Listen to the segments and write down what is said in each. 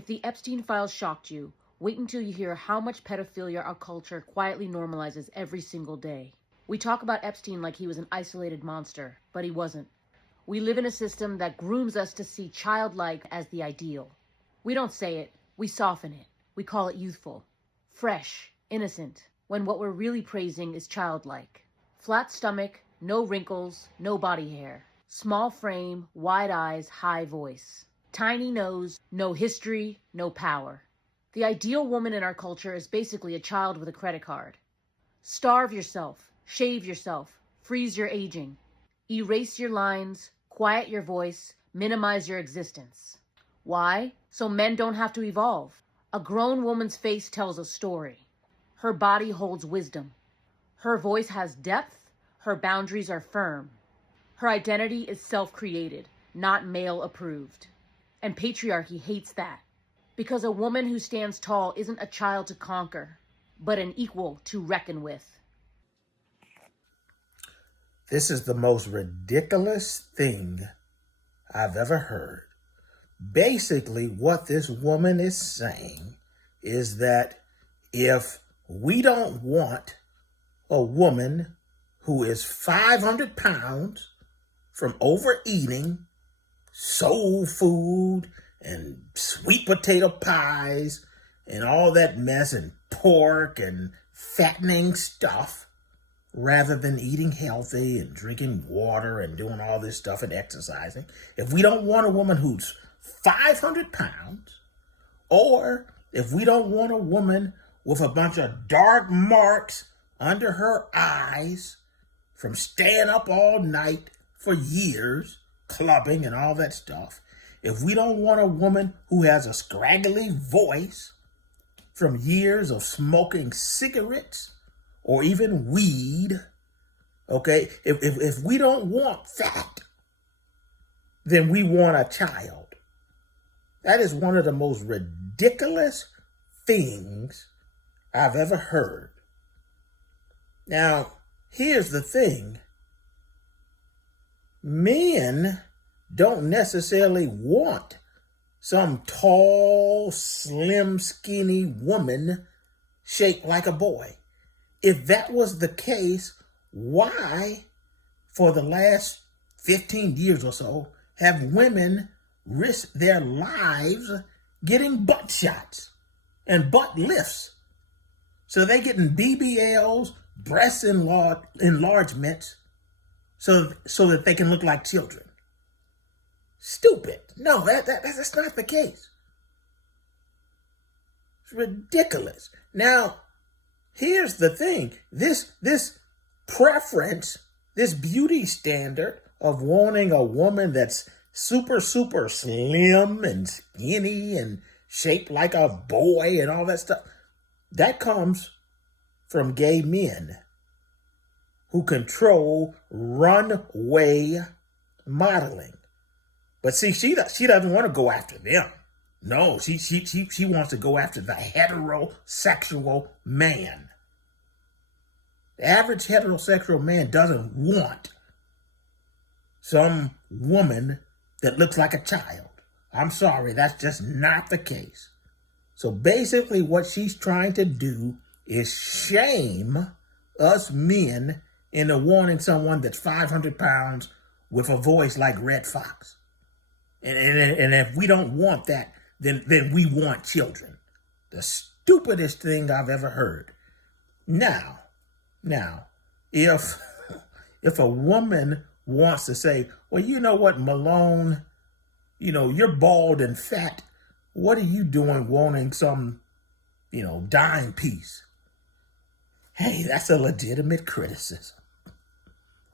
If the Epstein files shocked you, wait until you hear how much pedophilia our culture quietly normalizes every single day. We talk about Epstein like he was an isolated monster, but he wasn't. We live in a system that grooms us to see childlike as the ideal. We don't say it, we soften it. We call it youthful, fresh, innocent, when what we're really praising is childlike. Flat stomach, no wrinkles, no body hair. Small frame, wide eyes, high voice. Tiny nose, no history, no power. The ideal woman in our culture is basically a child with a credit card. Starve yourself, shave yourself, freeze your aging. Erase your lines, quiet your voice, minimize your existence. Why? So men don't have to evolve. A grown woman's face tells a story. Her body holds wisdom. Her voice has depth. Her boundaries are firm. Her identity is self-created, not male-approved. And patriarchy hates that. Because a woman who stands tall isn't a child to conquer, but an equal to reckon with. This is the most ridiculous thing I've ever heard. Basically, what this woman is saying is that if we don't want a woman who is 500 pounds from overeating soul food and sweet potato pies and all that mess and pork and fattening stuff, rather than eating healthy and drinking water and doing all this stuff and exercising, if we don't want a woman who's 500 pounds, or if we don't want a woman with a bunch of dark marks under her eyes from staying up all night for years, clubbing and all that stuff, if we don't want a woman who has a scraggly voice from years of smoking cigarettes or even weed, okay, if we don't want that, then we want a child. That is one of the most ridiculous things I've ever heard. Now, here's the thing. Men don't necessarily want some tall, slim, skinny woman shaped like a boy. If that was the case, why, for the last 15 years or so, have women risked their lives getting butt shots and butt lifts? So they're getting BBLs, breast enlargements, so that they can look like children. Stupid. No, that's not the case. It's ridiculous. Now, here's the thing. This preference, this beauty standard of wanting a woman that's super, super slim and skinny and shaped like a boy and all that stuff, that comes from gay men who control runway modeling. But see, she doesn't want to go after them. No, she wants to go after the heterosexual man. The average heterosexual man doesn't want some woman that looks like a child. I'm sorry, that's just not the case. So basically what she's trying to do is shame us men into wanting someone that's 500 pounds with a voice like Red Fox. And if we don't want that, then we want children. The stupidest thing I've ever heard. Now, if a woman wants to say, well, you know what, Malone, you're bald and fat. What are you doing wanting some, dime piece? Hey, that's a legitimate criticism.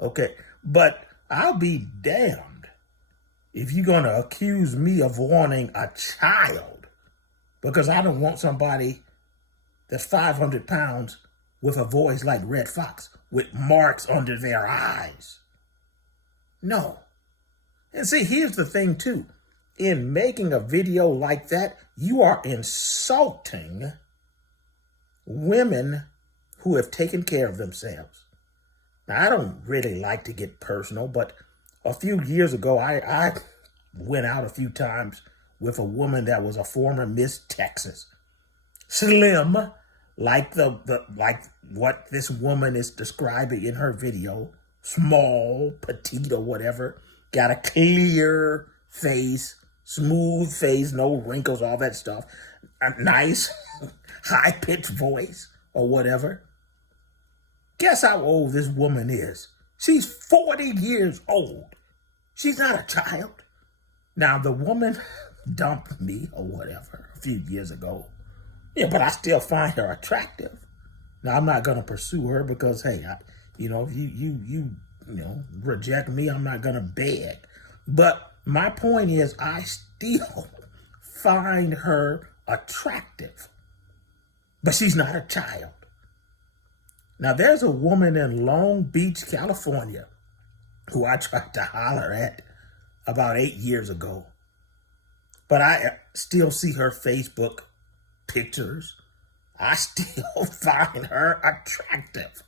Okay, but I'll be damned if you're going to accuse me of wanting a child because I don't want somebody that's 500 pounds with a voice like Red Fox with marks under their eyes. No. And see, here's the thing too. In making a video like that, you are insulting women who have taken care of themselves. Now, I don't really like to get personal, but a few years ago, I went out a few times with a woman that was a former Miss Texas. Slim, like like what this woman is describing in her video, small, petite, or whatever, got a clear face, smooth face, no wrinkles, all that stuff, a nice high-pitched voice or whatever. Guess how old this woman is? She's 40 years old. She's not a child. Now, the woman dumped me or whatever a few years ago. Yeah, but I still find her attractive. Now, I'm not going to pursue her because, hey, if you reject me, I'm not going to beg. But my point is, I still find her attractive. But she's not a child. Now, there's a woman in Long Beach, California, who I tried to holler at about 8 years ago. But I still see her Facebook pictures. I still find her attractive.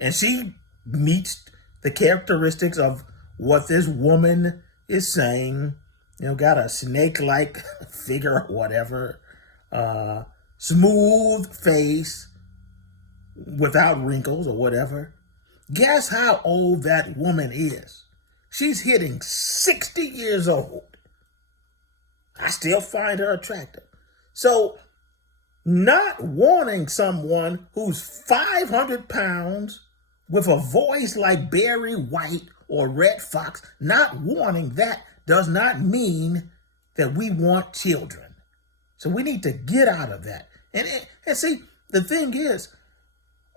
And she meets the characteristics of what this woman is saying. Got a snake-like figure or whatever. Smooth face. Without wrinkles or whatever. Guess how old that woman is? She's hitting 60 years old. I still find her attractive. So, not wanting someone who's 500 pounds with a voice like Barry White or Redd Foxx, not wanting that does not mean that we want children. So we need to get out of that. And see, the thing is,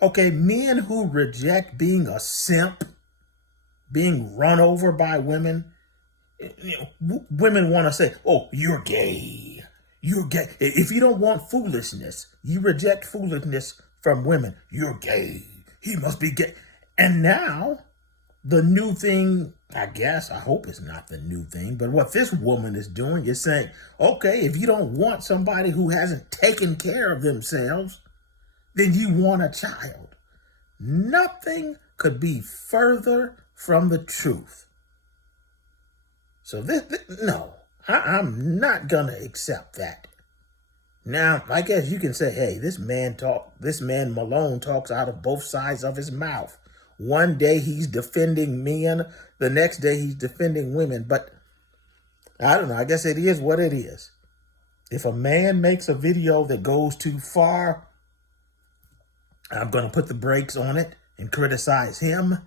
okay, men who reject being a simp, being run over by women, women want to say, oh, you're gay. You're gay. If you don't want foolishness, you reject foolishness from women. You're gay. He must be gay. And now, the new thing, I hope it's not the new thing, but what this woman is doing is saying, okay, if you don't want somebody who hasn't taken care of themselves, then you want a child. Nothing could be further from the truth. So no, I'm not going to accept that. Now, I guess you can say, hey, this man Malone talks out of both sides of his mouth. One day he's defending men, the next day he's defending women. But I don't know, I guess it is what it is. If a man makes a video that goes too far, I'm going to put the brakes on it and criticize him.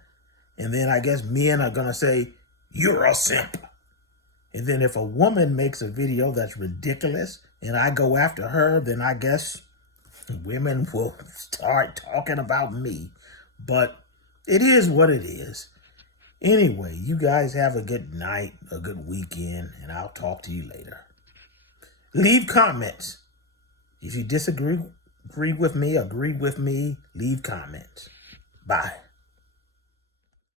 And then I guess men are going to say, you're a simp. And then if a woman makes a video that's ridiculous and I go after her, then I guess women will start talking about me. But it is what it is. Anyway, you guys have a good night, a good weekend, and I'll talk to you later. Leave comments. If you disagree with me, agree with me, leave comments. Bye.